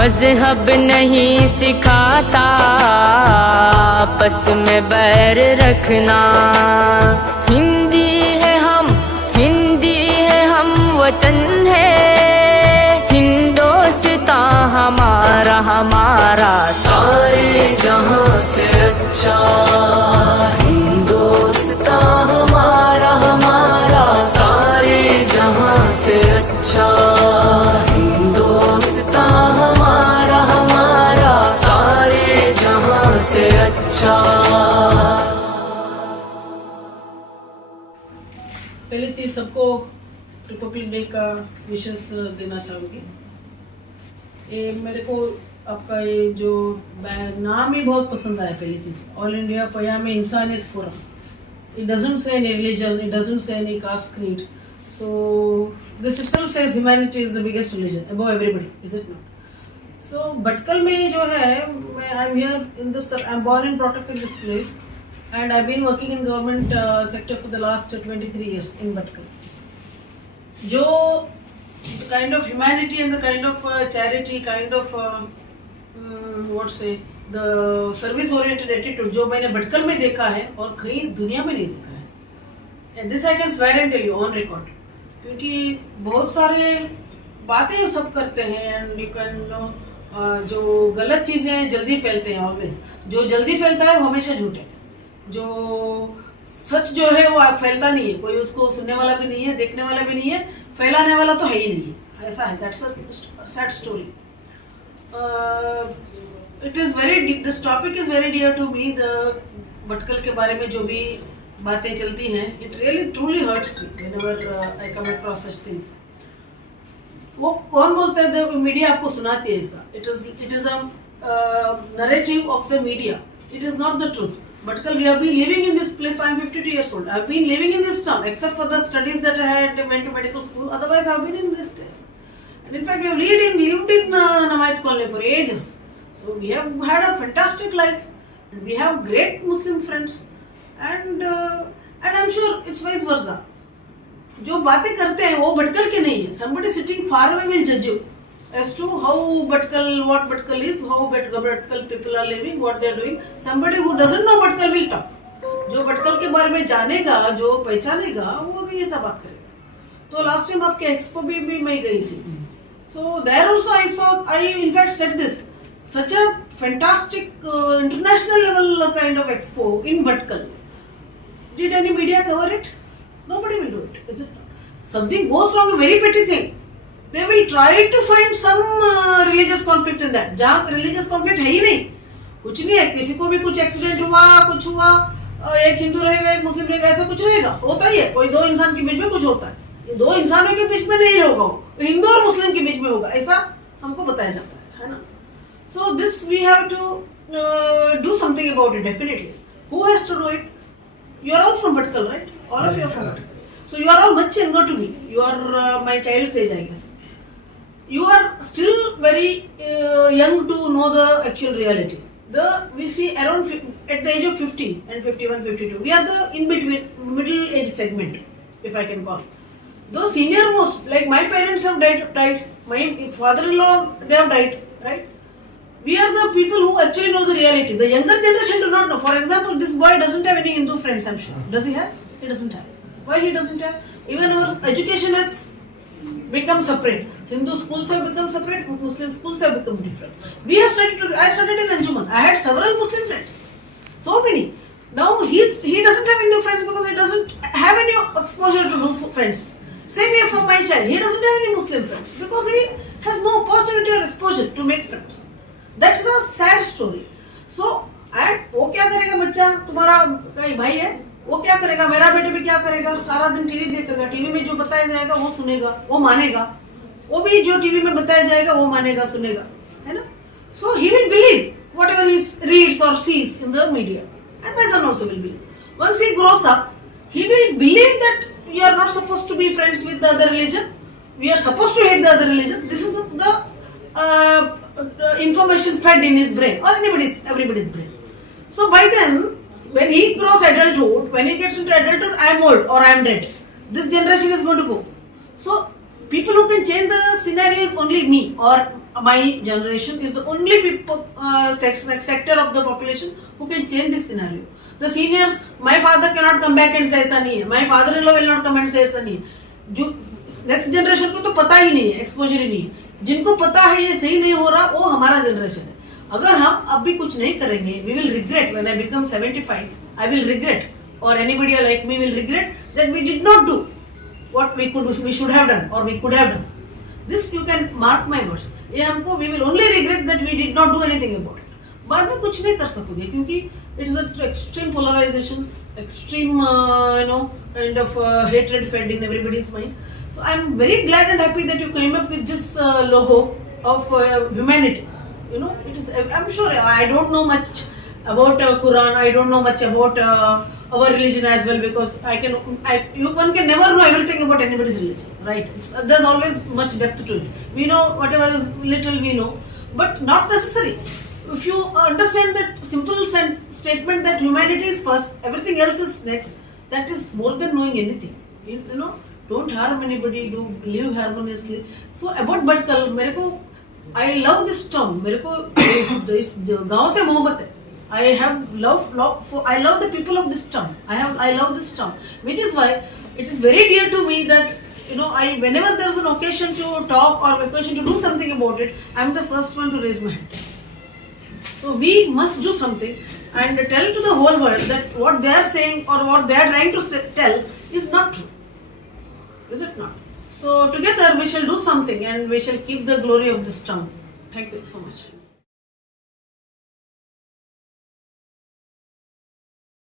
मजहब नहीं सिखाता आपस में बैर रखना। हिंदी है हम वतन है हिंदोस्तां हमारा सारे जहां से अच्छा हिंदोस्तां हमारा सारे जहां से अच्छा हिंदोस्तां हमारा सारे जहां से अच्छा। पहली चीज सबको रिपब्लिक डे का विशेष देना चाहूँगी। ये मेरे को आपका ये जो नाम ही बहुत पसंद आया। पहली चीज ऑल इंडिया पयाम इंसानियत forum, it doesn't say any religion, it doesn't say any caste creed, so this itself says humanity is the biggest religion above everybody, is it not? So Bhatkal में जो है, I'm here in this, I'm born and brought up in this place and I've been working in government sector for the last 23 years in Bhatkal. जो the kind of humanity and the kind of charity, kind of what say, the service oriented attitude जो मैंने भटकल में देखा है और कहीं दुनिया में नहीं देखा है, and this I can swear and tell you on record, क्योंकि बहुत सारे बातें सब करते हैं and you can know जो गलत चीजें हैं जल्दी फैलते हैं ऑलवेज। जो जल्दी फैलता है वो हमेशा झूठ है, जो सच जो है वो फैलता नहीं है, कोई उसको सुनने वाला भी नहीं है, देखने वाला भी नहीं है, फैलाने वाला तो है ही नहीं है, ऐसा है। That's a sad story. It is very, this topic is very dear to me. The Bhatkal के बारे में जो भी बातें चलती हैं, it really truly hurts me whenever I come across such things. वो कौन बोलता है? द मीडिया आपको सुनाती है ऐसा। It is a narrative of the media, it is not the truth. Bhatkal, we have been living in this place. I am 52 years old. I have been living in this town, except for the studies that I had went to medical school. Otherwise, I have been in this place. And in fact, we have lived in Namayat Colony for ages. So we have had a fantastic life. And we have great Muslim friends. And I'm sure it's vice versa. जो बातें करते हैं वो भटकल के नहीं है. Somebody sitting far away will judge you as to how Bhatkal, what Bhatkal is, how Bhatkal people are living, what they are doing. Somebody who doesn't know Bhatkal will talk. जो भटकल के बारे में जानेगा, जो पहचानेगा, वो भी ये सब बात करेगा। तो लास्ट टाइम आपके एक्सपो भी मैं गई थी। So there also I in fact said this, such a fantastic international level kind of expo in Bhatkal. Did any media cover it? Nobody will do it, is it not? Something goes wrong, a very petty thing. They will try to find some religious conflict in that. जहाँ religious conflict है ही नहीं, कुछ नहीं है, किसी को भी कुछ एक्सीडेंट हुआ, कुछ हुआ, एक हिंदू रहेगा एक मुस्लिम रहेगा, ऐसा कुछ रहेगा? होता ही है। कोई दो इंसान के बीच में कुछ होता है, ये दो इंसानों के बीच में नहीं होगा, हिंदू और मुस्लिम के बीच में होगा, ऐसा हमको बताया जाता है ना। So this we have to do something about it definitely. Who has to do it? You are all from Bhatkal, right? All of you are from Bhatkal. So you are all much younger to me. You are my child's age, I guess. You are still very young to know the actual reality. We see around at the age of 50 and 51, 52. We are the in between middle age segment, if I can call. Those senior most, like my parents have died. My father-in-law, they have died, right? We are the people who actually know the reality. The younger generation do not know. For example, this boy doesn't have any Hindu friends, I'm sure. Does he have? He doesn't have. Why he doesn't have? Even our education has become separate. Hindu schools have become separate, Muslim schools have become different. We have studied, I studied in Anjuman. I had several Muslim friends. So many. Now he doesn't have Hindu friends because he doesn't have any exposure to those friends. Same here for my child. He doesn't have any Muslim friends because he has no opportunity or exposure to make friends. That's a sad story. So, वो क्या करेगा बच्चा? तुम्हारा कोई भाई है, वो क्या करेगा? मेरा बेटा भी क्या करेगा? सारा दिन टीवी देखेगा, टीवी में जो बताया जाएगा वो सुनेगा, वो मानेगा, वो भी जो टीवी में बताया जाएगा वो मानेगा, सुनेगा, है ना? So he will believe whatever he reads or sees in the media, and my son also will believe. Once he grows up, he will believe that we are not supposed to be friends with the other religion. We are supposed to hate the other religion. This is the information fed in his brain or everybody's brain. So by then, when he grows adulthood, when he gets into adulthood, I am old or I am dead. This generation is going to go. So people who can change the scenario is only me or my generation is the only people sector of the population who can change this scenario. The seniors, my father cannot come back and say ऐसा नहीं है, my father-in-law will not come and say ऐसा नहीं है. जो next generation को तो पता ही नहीं है, एक्सपोजर ही नहीं है. जिनको पता है ये सही नहीं हो रहा, वो हमारा जनरेशन है. अगर हम अब भी कुछ नहीं करेंगे, we will regret when I become 75. I will regret, or anybody like me will regret that we did not do what we should have done or we could have done. This you can mark my words. ये हमको we will only regret that we did not do anything about it. बाद में कुछ नहीं कर सकोगे क्योंकि it is an extreme polarization, extreme kind of hatred fed in everybody's mind. So I am very glad and happy that you came up with this logo of humanity. You know, it is. I'm sure I don't know much about Quran. I don't know much about our religion as well because one can never know everything about anybody's religion, right? There's always much depth to it. We know whatever is little we know, but not necessary. If you understand that simple statement that humanity is first, everything else is next, that is more than knowing anything. You know, don't harm anybody, do live harmoniously. So about Bhatkal, मेरे को I love this town. मेरे को इस गांव से मोहब्बत है. I love the people of this town. I love this town, which is why it is very dear to me that whenever there is an occasion to talk or occasion to do something about it, I am the first one to raise my hand. So we must do something and tell to the whole world that what they are saying or what they are trying to tell is not true. Is it not? So together we shall do something and we shall keep the glory of this town. Thank you so much.